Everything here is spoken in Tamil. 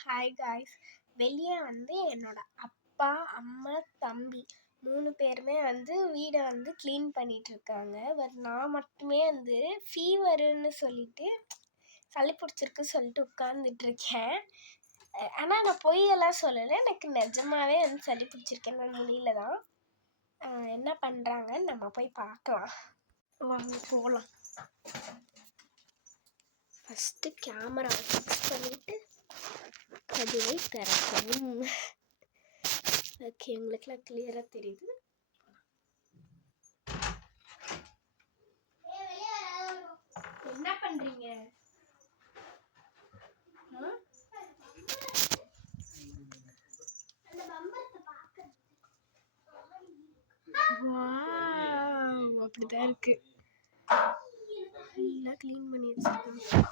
Hi guys. வெளியே என்னோட அப்பா, அம்மா, தம்பி 3 பேருமே வீடை க்ளீன் பண்ணிகிட்ருக்காங்க. பட் நான் மட்டுமே ஃபீவருன்னு சொல்லிட்டு சளி பிடிச்சிருக்கு சொல்லிட்டு உட்காந்துட்ருக்கேன். ஆனால் நான் பொய்யெல்லாம் சொல்லலை, எனக்கு நிஜமாவே சளி பிடிச்சிருக்கேன், நான் முடியல தான். என்ன பண்ணுறாங்கன்னு நம்ம போய் பார்க்கலாம், வாங்க போகலாம். ஃபஸ்ட்டு கேமராவை ஃபிக்ஸ் பண்ணிவிட்டு கதவை திறக்கவும். ஓகே, உங்களுக்குலாம் கிளியராக தெரியுது. என்ன பண்றீங்க? அப்படிதான் இருக்கு. நல்லா க்ளீன் பண்ணி வச்சிருக்கேன்.